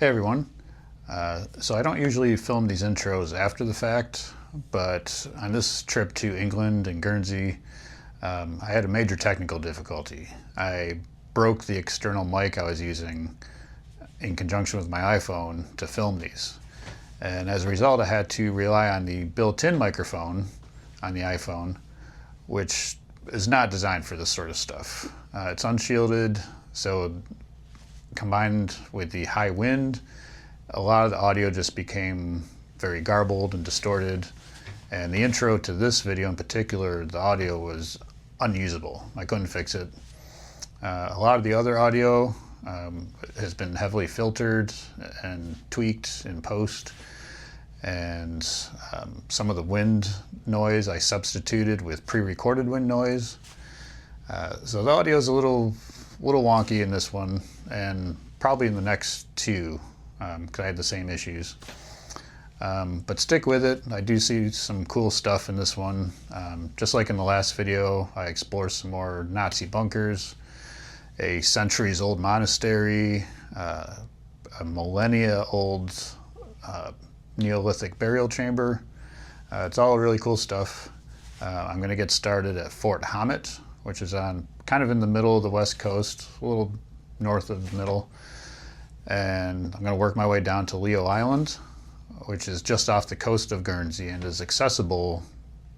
Hey everyone. So I don't usually film these intros after the fact, but on this trip to England and Guernsey, I had a major technical difficulty. I broke the external mic I was using in conjunction with my iPhone to film these. And as a result, I had to rely on the built-in microphone on the iPhone, which is not designed for this sort of stuff. It's unshielded, so combined with the high wind, a lot of the audio just became very garbled and distorted. And the intro to this video in particular, the audio was unusable. I couldn't fix it. A lot of the other audio has been heavily filtered and tweaked in post. And some of the wind noise I substituted with pre-recorded wind noise. So the audio is a little wonky in this one, and probably in the next two, because I had the same issues. But stick with it. I do see some cool stuff in this one. Just like in the last video, I explore some more Nazi bunkers, a centuries-old monastery, a millennia-old Neolithic burial chamber. It's all really cool stuff. I'm going to get started at Fort Hommet, which is on kind of in the middle of the west coast, a little north of the middle. And I'm going to work my way down to Lihou Island, which is just off the coast of Guernsey and is accessible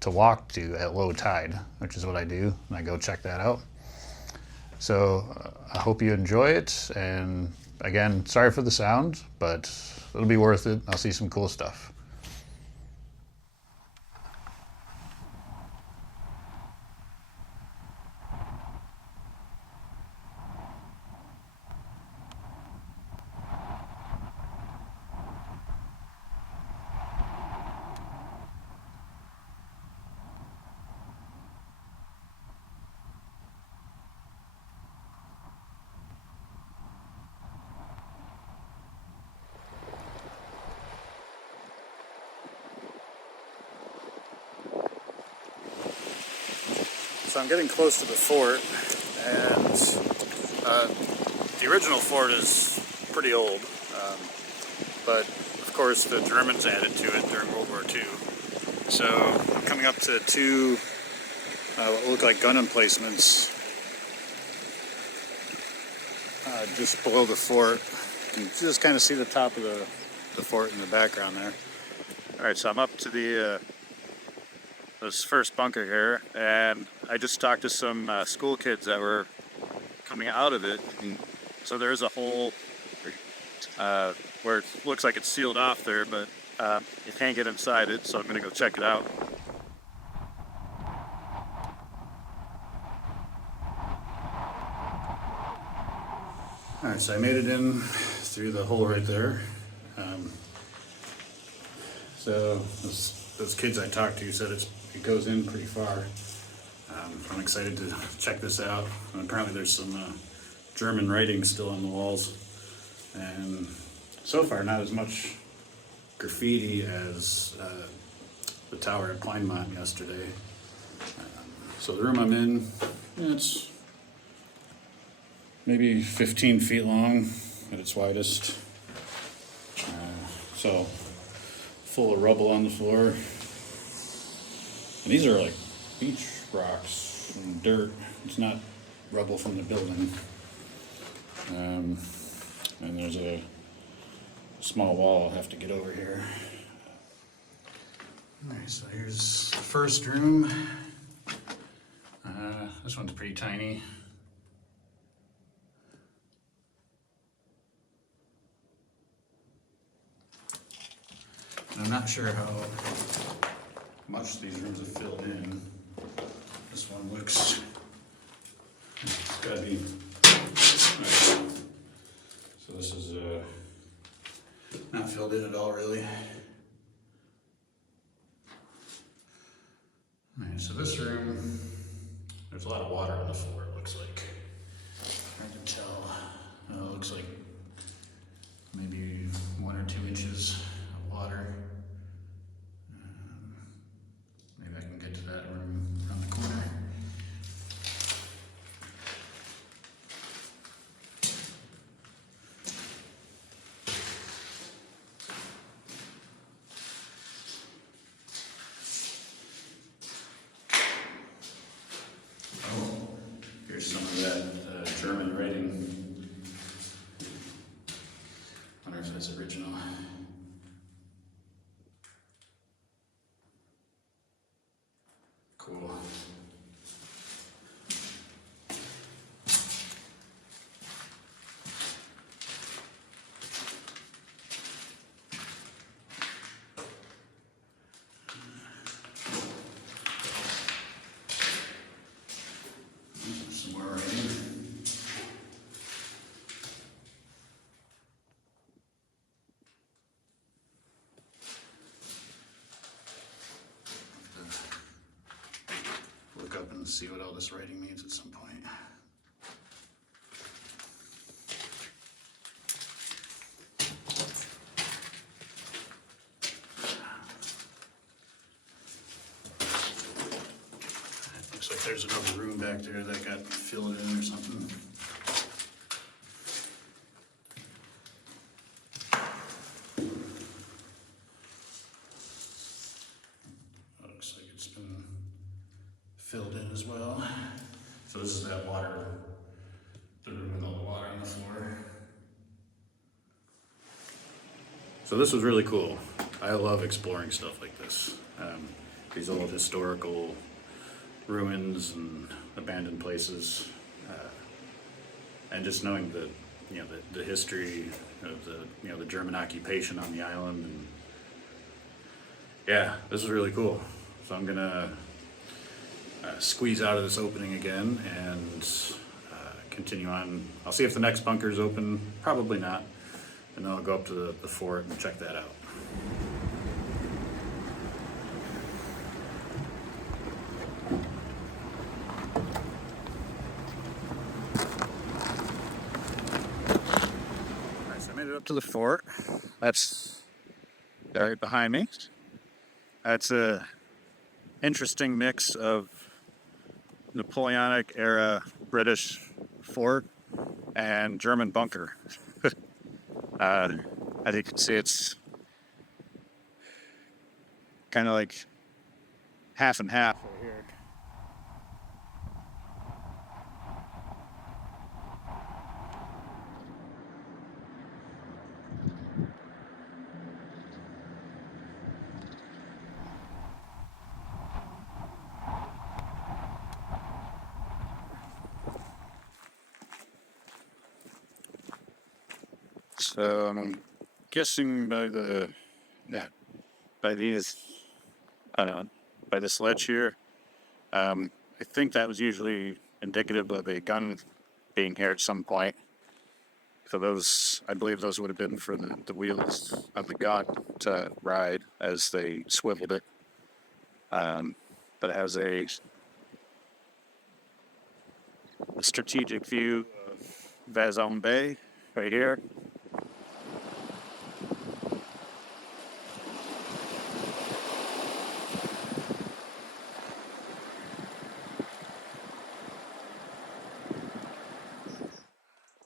to walk to at low tide, which is what I do, and I go check that out. So I hope you enjoy it, and again, sorry for the sound, but it'll be worth it. I'll see some cool stuff. So I'm getting close to the fort, and the original fort is pretty old, but of course the Germans added to it during World War II. So I'm coming up to two what look like gun emplacements just below the fort. You can just kind of see the top of the fort in the background there. Alright, so I'm up to this first bunker here, and I just talked to some school kids that were coming out of it, and so there's a hole where it looks like it's sealed off there, but you can't get inside it, so I'm going to go check it out. Alright, so I made it in through the hole right there. So those kids I talked to said it goes in pretty far. I'm excited to check this out. And apparently there's some German writing still on the walls, and so far not as much graffiti as the tower at Kleinmont yesterday. So the room I'm in, it's maybe 15 feet long at its widest. So full of rubble on the floor. And these are like beach rocks and dirt. It's not rubble from the building. And there's a small wall I'll have to get over here. Alright, so here's the first room. This one's pretty tiny. I'm not sure how much these rooms have filled in. This one looks, it's gotta be, right. So this is not filled in at all really. Alright, so this room, there's a lot of water on the floor, it looks like. Hard to tell. It looks like maybe 1 or 2 inches of water. Maybe I can get to that room around the corner. is original. Cool. Some more right here. Look up and see what all this writing means at some point. Looks like there's another room back there that got filled in or something. Looks like it's been filled in as well. So this is that water, the room with all the water on the floor. So this was really cool. I love exploring stuff like this. These old historical ruins and abandoned places, and just knowing the, the history of the German occupation on the island, and yeah, this is really cool. So I'm gonna squeeze out of this opening again and continue on. I'll see if the next bunker is open. Probably not. And then I'll go up to the fort and check that out. Alright, so I made it up to the fort. That's right behind me. That's a interesting mix of Napoleonic era British fort and German bunker. As you can see, it's kind of like half and half over here. So I'm guessing by this ledge here, I think that was usually indicative of a gun being here at some point. So those, I believe those would have been for the wheels of the gun to ride as they swiveled it. But it has a strategic view of Vazon Bay right here.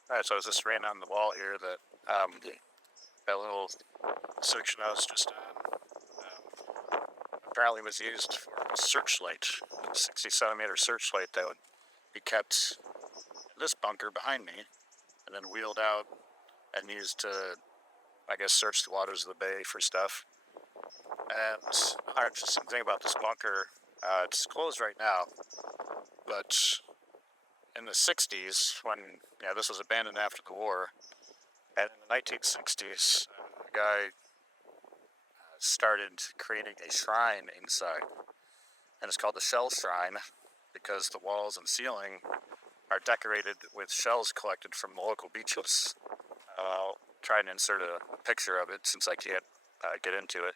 Alright, so I was just ran on the wall here that that little section I was just on apparently was used for a searchlight, a 60-centimeter searchlight that would be kept in this bunker behind me and then wheeled out and used to, I guess, search the waters of the bay for stuff. And the interesting thing about this bunker, it's closed right now, but in the 60s, when this was abandoned after the war, and in the 1960s, a guy started creating a shrine inside, and it's called the Shell Shrine because the walls and ceiling are decorated with shells collected from the local beaches. I'll try and insert a picture of it since I can't get into it.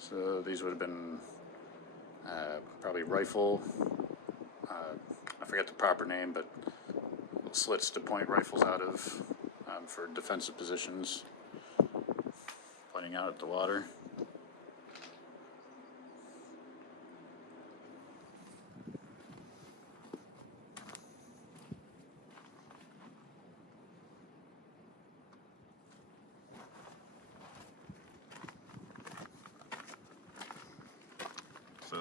So these would have been probably rifle, I forget the proper name, but slits to point rifles out of for defensive positions, pointing out at the water.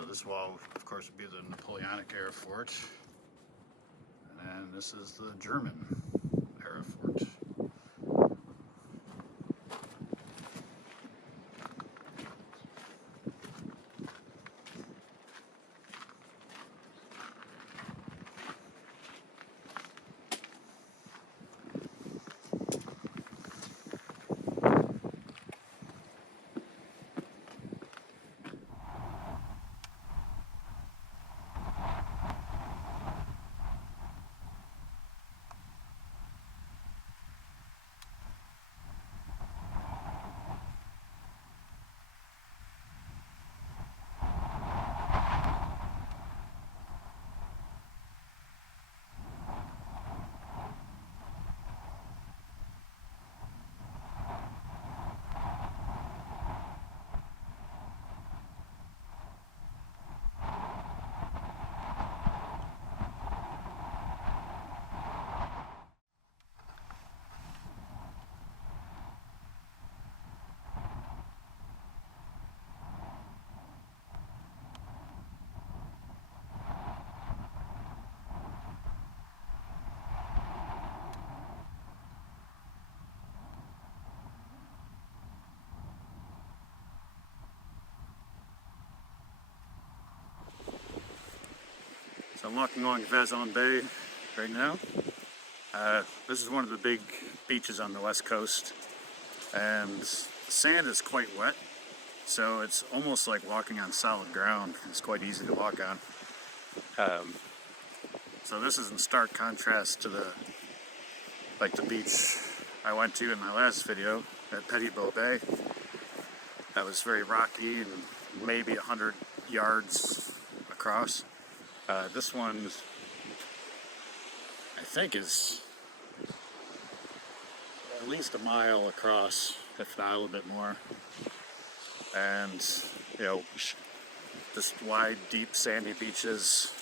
this wall, of course, would be the Napoleonic era fort. And this is the German era fort. So I'm walking along Vezon Bay right now. This is one of the big beaches on the west coast, and the sand is quite wet, so it's almost like walking on solid ground. It's quite easy to walk on. So this is in stark contrast to the beach I went to in my last video at Petitboat Bay. That was very rocky and maybe 100 yards across. This one, I think, is at least a mile across, if not a little bit more. And, you know, just wide, deep, sandy beaches,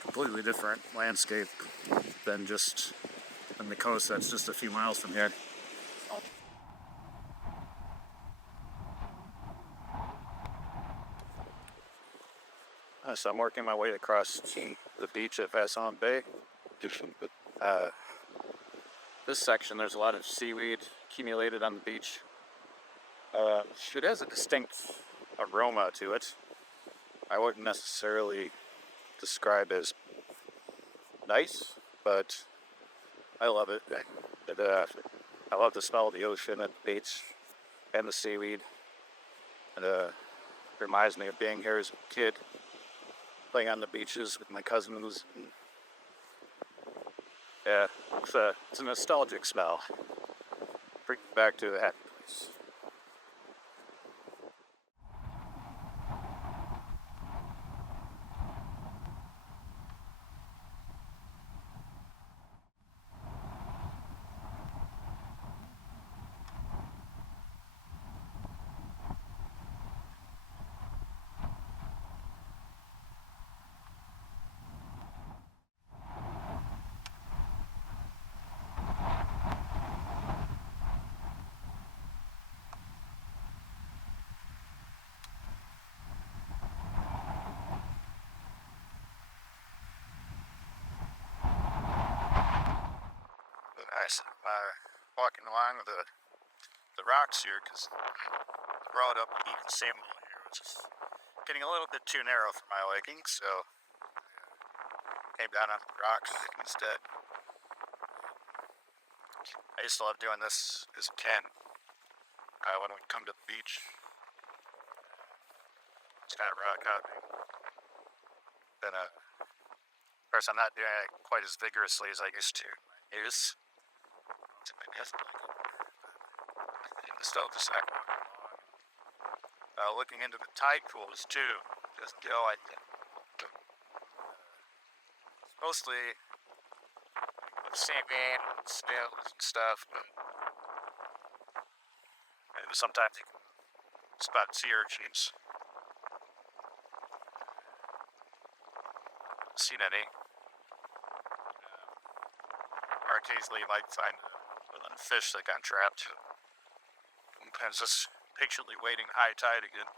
completely different landscape than just on the coast that's just a few miles from here. So I'm working my way across the beach at Vezon Bay. This section, there's a lot of seaweed accumulated on the beach. It has a distinct aroma to it. I wouldn't necessarily describe as nice, but I love it. I love the smell of the ocean at the beach and the seaweed. It reminds me of being here as a kid, playing on the beaches with my cousins. Yeah, it's a nostalgic smell. Bring me back to a happy place. Nice. Walking along the rocks here because the road up even Samuel here was just getting a little bit too narrow for my liking, so came down on the rocks instead. I used to love doing this as a kid when we'd come to the beach. It's kind of rock out. But of course, I'm not doing it quite as vigorously as I used to. Still just looking into the tide pools too. Just it's mostly sand and snails and stuff, but sometimes you can spot sea urchins. Seen any? Or occasionally you might find a fish that got trapped. Sometimes just patiently waiting high tide again.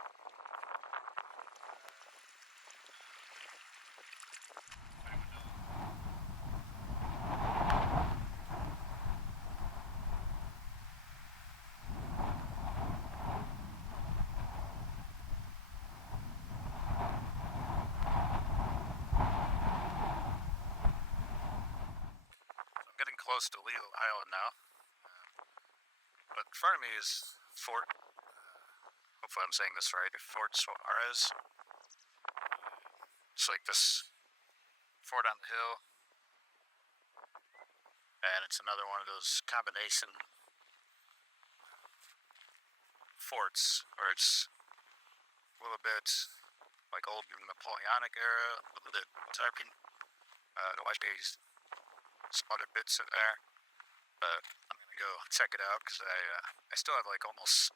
close to Lihou Island now. But in front of me is Fort, hopefully I'm saying this right, Fort Suarez. It's like this fort on the hill. And it's another one of those combination forts where it's a little bit like old Napoleonic era, a little bit Turkish. The white days, some other bits in there. But I'm gonna go check it out because I still have like almost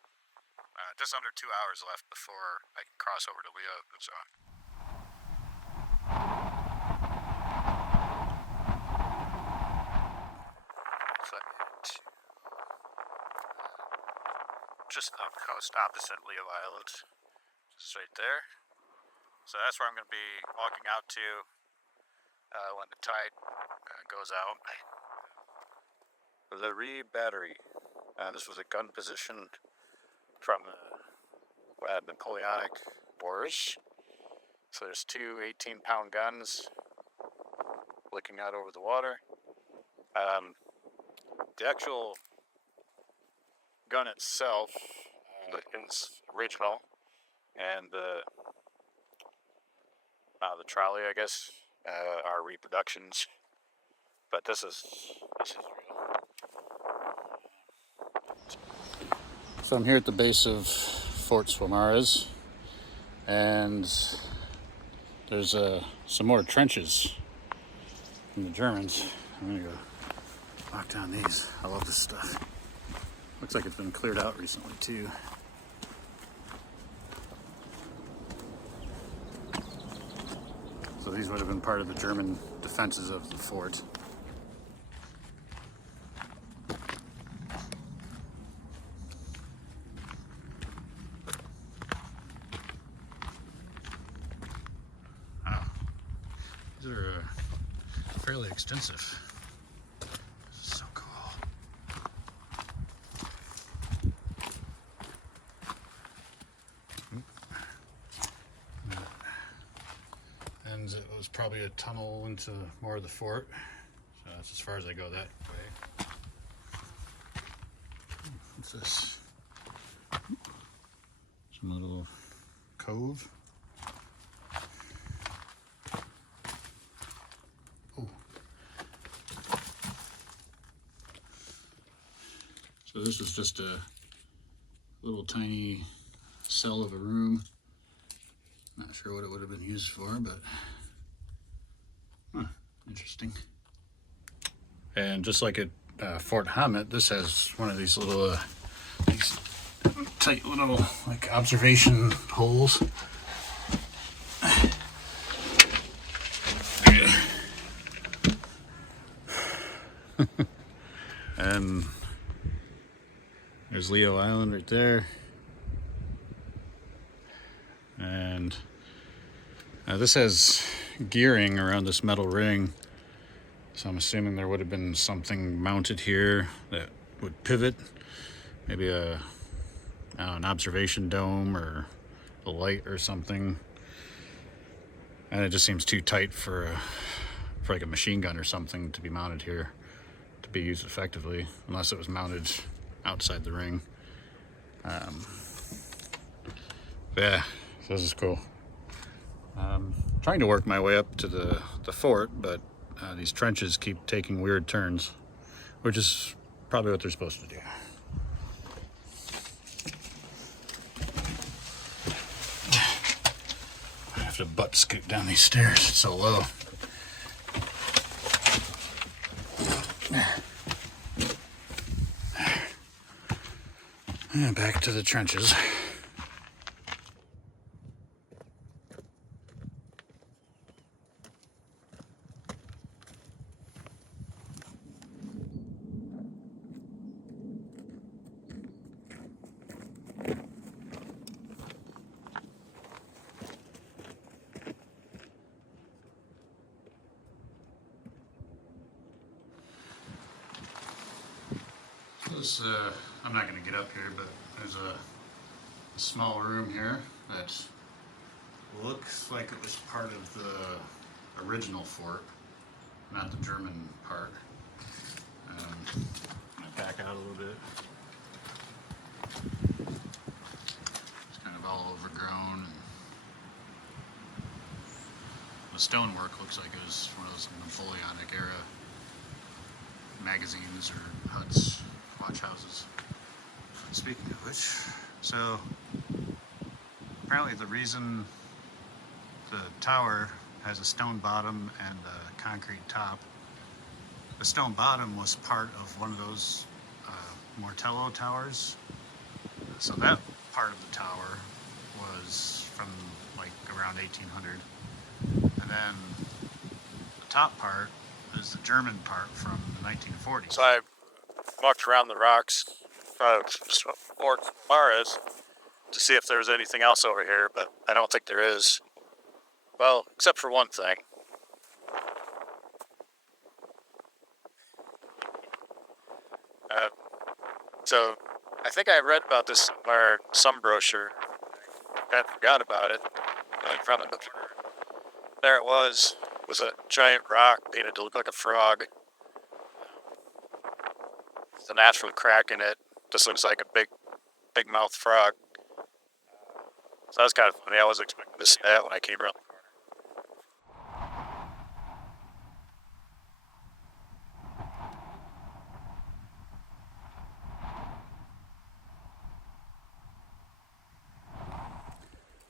just under 2 hours left before I can cross over to Lihou. So. Just off the coast opposite Lihou Island, just right there. So that's where I'm going to be walking out to when the tide goes out. The WWII battery. This was a gun position from the Napoleonic Wars. So there's two 18-pound guns looking out over the water. The actual gun itself is original, and the trolley, I guess, are reproductions. But this is real. So I'm here at the base of Fort Suarez, and there's some more trenches from the Germans. I'm gonna go knock down these. I love this stuff. Looks like it's been cleared out recently too. So these would have been part of the German defenses of the fort. Wow, these are fairly extensive. This is so cool. And it was probably a tunnel into more of the fort. So that's as far as I go that way. What's this? Some little cove. Oh. So this was just a little tiny cell of a room. Not sure what it would have been used for, but interesting. And just like at Fort Hommet, this has one of these little these tight little like observation holes. And there's Lihou Island right there. And this has gearing around this metal ring, so I'm assuming there would have been something mounted here that would pivot, maybe an observation dome or a light or something. And it just seems too tight for like a machine gun or something to be mounted here to be used effectively, unless it was mounted outside the ring. Yeah. So this is cool. Trying to work my way up to the fort, but these trenches keep taking weird turns, which is probably what they're supposed to do. I have to butt scoot down these stairs, it's so low. And back to the trenches. This, I'm not going to get up here, but there's a small room here that looks like it was part of the original fort, not the German part. back out a little bit. It's kind of all overgrown. And the stonework looks like it was one of those Napoleonic era magazines or huts, watch houses. Speaking of which, so apparently the reason the tower has a stone bottom and a concrete top, the stone bottom was part of one of those Mortello towers. So that part of the tower was from like around 1800. And then the top part is the German part from the 1940s. So I walked around the rocks Fort Hommet to see if there was anything else over here, but I don't think there is. Well, except for one thing. So I think I read about this somewhere, some brochure. I forgot about it. In front of it. There it was a giant rock painted to look like a frog. It's a natural crack in it. Just looks like a big mouth frog. So that was kind of funny. I wasn't expecting to see that when I came around.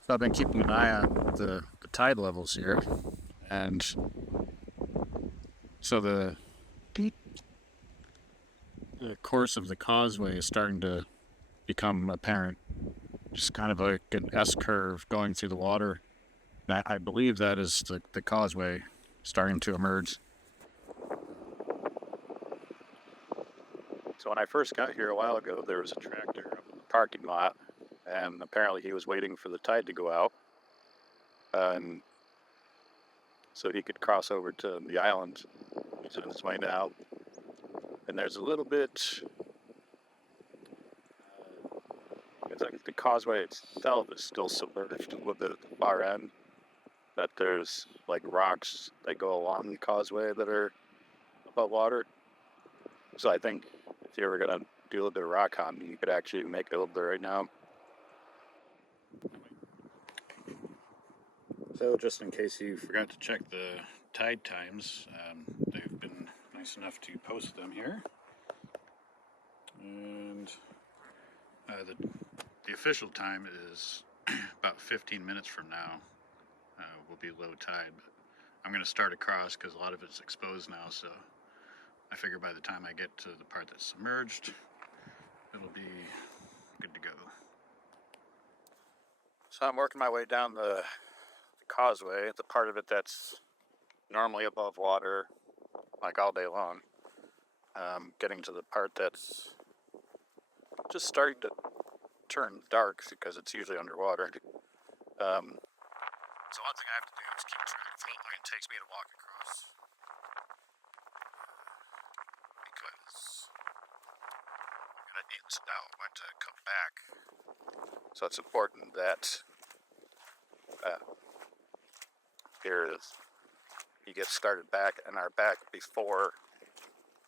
So I've been keeping an eye on the tide levels here, and so the course of the causeway is starting to become apparent. Just kind of like an S-curve going through the water. I believe that is the causeway starting to emerge. So when I first got here a while ago, there was a tractor up in the parking lot, and apparently he was waiting for the tide to go out, and so he could cross over to the island. He's on his way now, and there's a little bit. It's like the causeway itself is still submerged a little bit at the far end. That there's like rocks that go along the causeway that are above water. So I think if you were gonna do a little bit of rock hunting, you could actually make it a little bit right now. So just in case you forgot to check the tide times, they've been nice enough to post them here. And the official time is about 15 minutes from now will be low tide. But I'm going to start across because a lot of it's exposed now, so I figure by the time I get to the part that's submerged, it'll be good to go. So I'm working my way down the causeway, the part of it that's normally above water, like all day long. Getting to the part that's just starting to turn dark because it's usually underwater. So one thing I have to do is keep track of how long it takes me to walk across. Because I'm going to need to know when to come back. So it's important that you get started back and are back before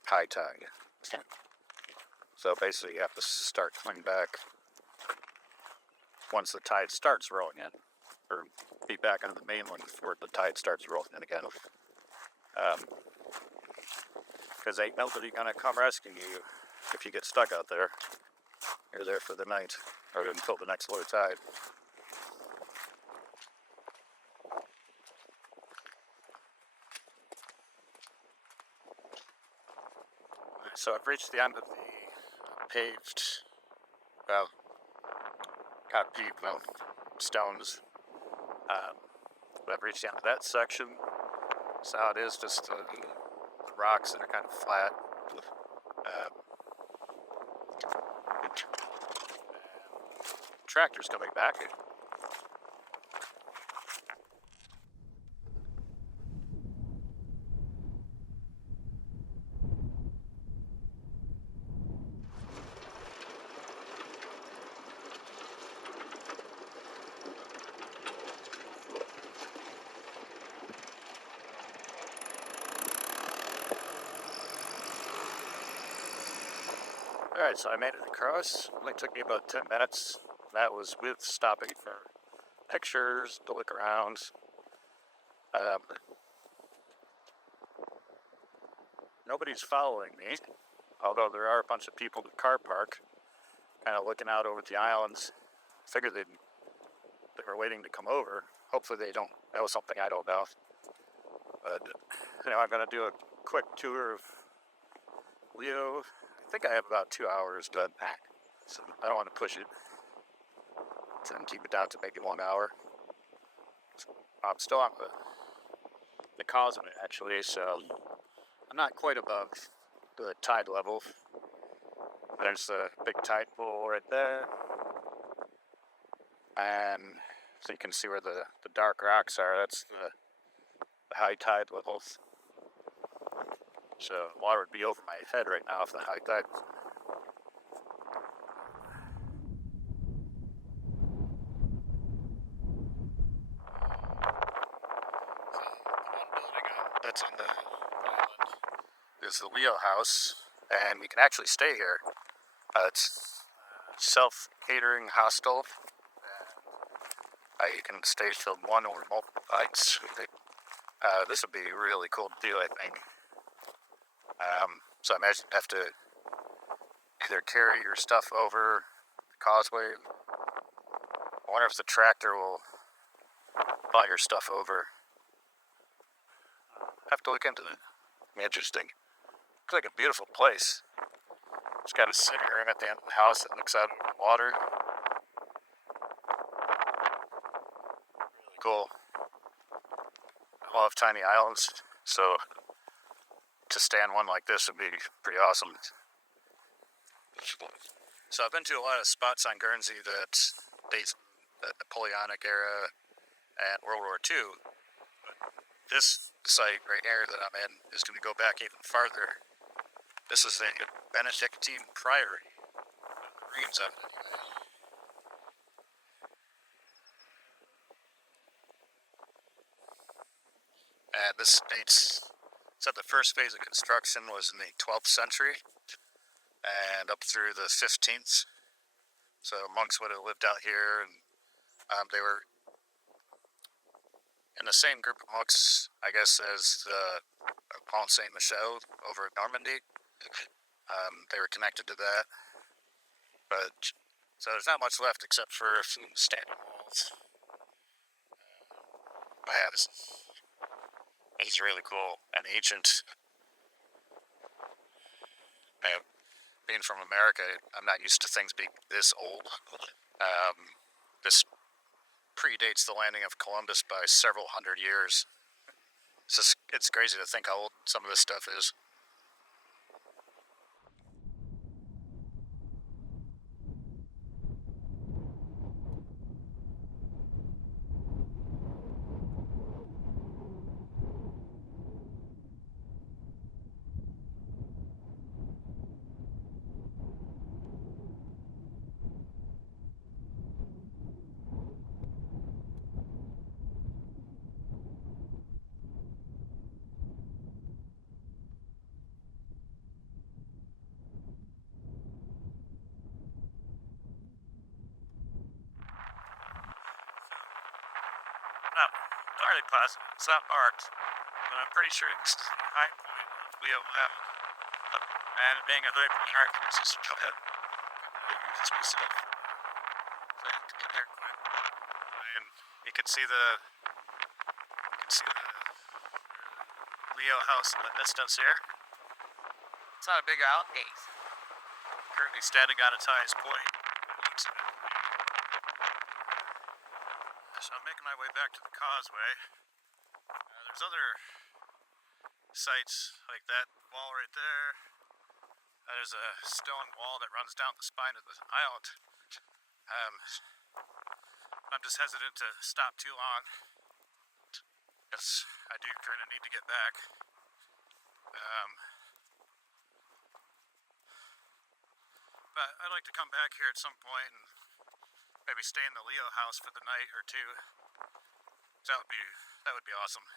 high tide. So basically you have to start coming back once the tide starts rolling in, or be back on the mainland before the tide starts rolling in again. Because ain't nobody gonna come rescue you if you get stuck out there. You're there for the night, or until the next low tide. So I've reached the end of the paved, well, not paved, well, stones. But I've reached the end of that section. So it is just the rocks that are kind of flat. Tractor's coming back. Alright, so I made it across. Only took me about 10 minutes. That was with stopping for pictures, to look around. Nobody's following me, although there are a bunch of people in the car park, kind of looking out over the islands. Figured they were waiting to come over. Hopefully they don't know something I don't know. But, I'm going to do a quick tour of Lihou. I think I have about 2 hours to unpack, so I don't want to push it. So I'm keep it down to maybe 1 hour. I'm still on the causeway, actually, so I'm not quite above the tide level. There's a big tide pool right there. And so you can see where the dark rocks are. That's the high tide levels. So water would be over my head right now if the high tide. That's on the island is the Lihou house, and we can actually stay here. It's self-catering hostel. You can stay till 1 or multiple nights. This would be really cool to do, I think. So I imagine you have to either carry your stuff over the causeway. I wonder if the tractor will buy your stuff over. Have to look into it. Interesting. Looks like a beautiful place. Just got a sitting room at the end of the house that looks out over the water. Really cool. I love tiny islands, so to stay on one like this would be pretty awesome. So I've been to a lot of spots on Guernsey that date the Napoleonic era and World War II. But this site right here that I'm in is going to go back even farther. This is a Benedictine priory. Reads of it. And this dates, said the first phase of construction was in the 12th century and up through the 15th. So monks would have lived out here, and they were in the same group of monks, I guess, as Pont Saint Michel over at Normandy. They were connected to that. But so there's not much left except for some standing walls. But yeah, this is really cool and ancient. Being from America, I'm not used to things being this old. This predates the landing of Columbus by several hundred years. It's crazy to think how old some of this stuff is. Not entirely positive. It's not marked, but I'm pretty sure it's high point of Lihou Island. And being a hood American, it's just go ahead. It's me stuff. So I have to get there quick. And you can see the Lihou house in the distance here. It's not a big outgate. Currently standing on its highest point. So I'm making my way back to the causeway. There's other sites like that wall right there. There's a stone wall that runs down the spine of the island. I'm just hesitant to stop too long, because I do kind of need to get back. But I'd like to come back here at some point and maybe stay in the Lihou house for the night or two. That would be awesome.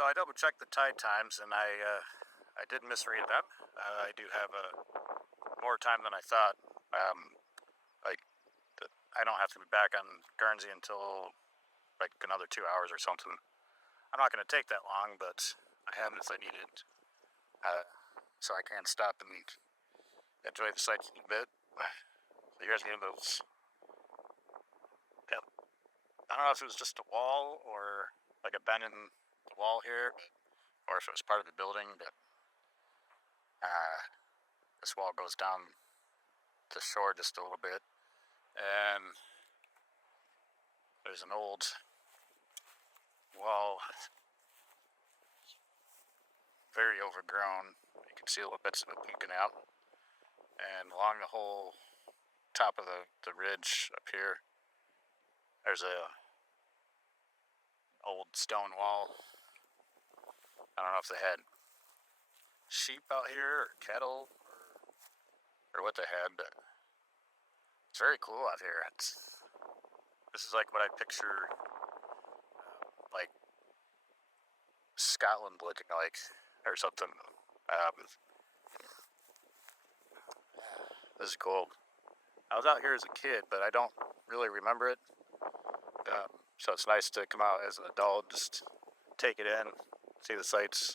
So I double checked the tide times, and I did misread them. I do have more time than I thought. Like I don't have to be back on Guernsey until like another 2 hours or something. I'm not going to take that long, but I have if I need it. So I can stop and enjoy the sights a bit. So here's the those. Yeah. I don't know if it was just a wall or like a bend in the wall here, or if it was part of the building. But this wall goes down the shore just a little bit, and there's an old wall, very overgrown. You can see little bits of it peeking out, and along the whole top of the ridge up here, there's a old stone wall. I don't know if they had sheep out here or cattle or what they had, but it's very cool out here. This is like what I picture like Scotland looking like or something. This is cool. I was out here as a kid, but I don't really remember it. So it's nice to come out as an adult, just take it in, see the sights.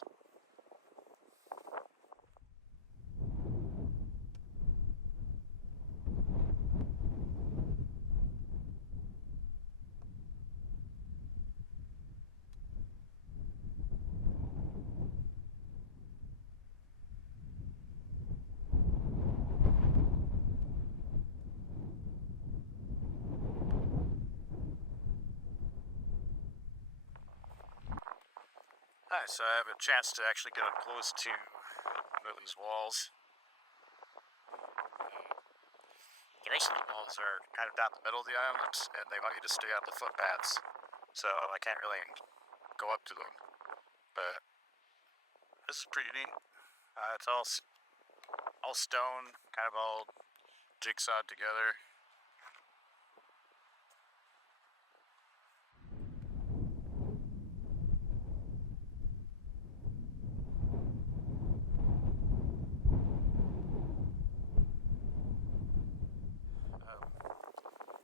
Nice, so I have a chance to actually get up close to one of these walls. The rest of the walls are kind of down the middle of the island, and they want you to stay on the footpaths, so I can't really go up to them. But this is pretty neat. It's all stone, kind of all jigsawed together.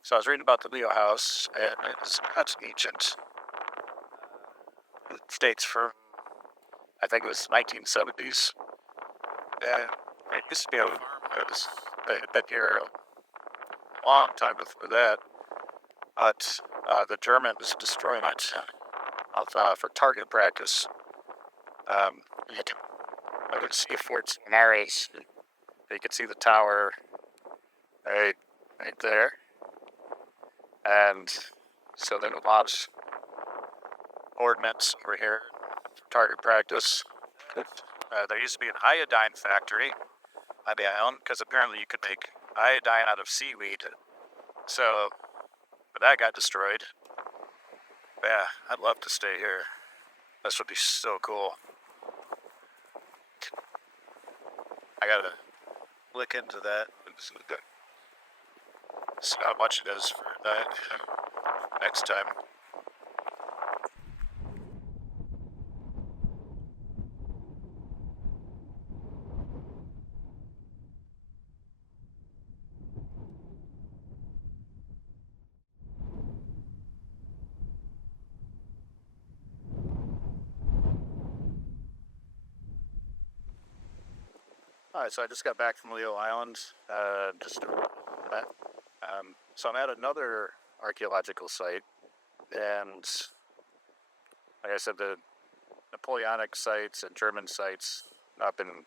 So I was reading about the Lihou house, and that's ancient. It dates from, I think it was 1970s. And it used to be a farmhouse. I've been here a long time before that. But the Germans destroyed it for target practice. I could see Fort Hommet. You could see the tower right there. And so then a lot of ordnance over here for target practice. There used to be an iodine factory on the island, because apparently you could make iodine out of seaweed. So, but that got destroyed. But yeah, I'd love to stay here. This would be so cool. I gotta look into that. See how much it is for that next time. Alright, so I just got back from Lihou Island, just that. So I'm at another archaeological site, and like I said, the Napoleonic sites and German sites I've been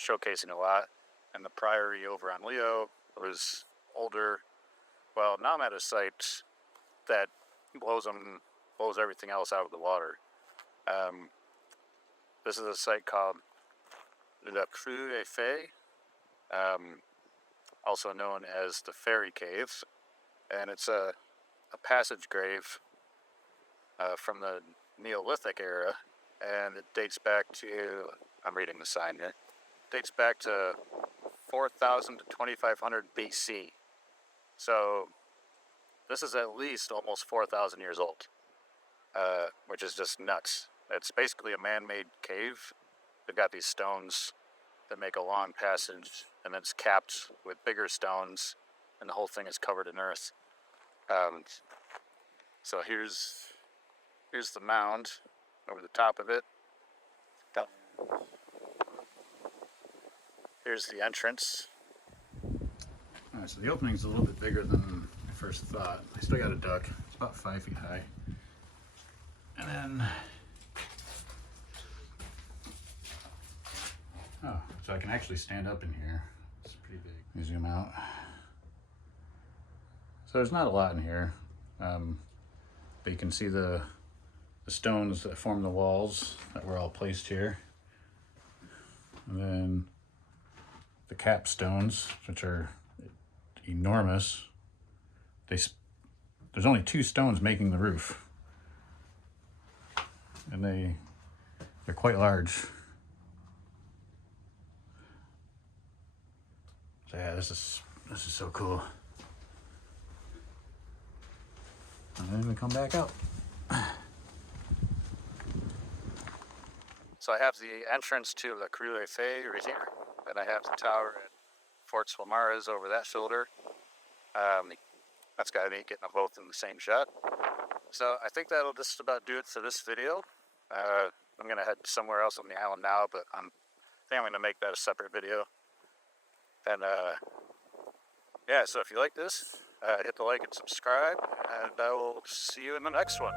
showcasing a lot, and the priory over on Lihou was older. Well, now I'm at a site that blows everything else out of the water. This is a site called WWII, also known as the Fairy Cave, and it's a passage grave from the Neolithic era, and it dates back to, I'm reading the sign here, dates back to 4,000 to 2,500 BC. So this is at least almost 4,000 years old, which is just nuts. It's basically a man-made cave. They've got these stones that make a long passage, and then it's capped with bigger stones, and the whole thing is covered in earth. So here's the mound over the top of it. Here's the entrance. All right, so the opening's a little bit bigger than I first thought. I still got a duck. It's about 5 feet high. And then, oh, so I can actually stand up in here. It's pretty big. Let me zoom out. So there's not a lot in here, but you can see the stones that form the walls that were all placed here. And then the capstones, which are enormous. There's only 2 stones making the roof, and they're quite large. So yeah, this is so cool. And then we come back out. So I have the entrance to the Creux de Fay right here, and I have the tower at Fort Swamaras over that shoulder. That's got me getting them both in the same shot. So I think that'll just about do it for this video. I'm gonna head somewhere else on the island now, but I think I'm gonna make that a separate video. And yeah, so if you like this, hit the like and subscribe, and I will see you in the next one.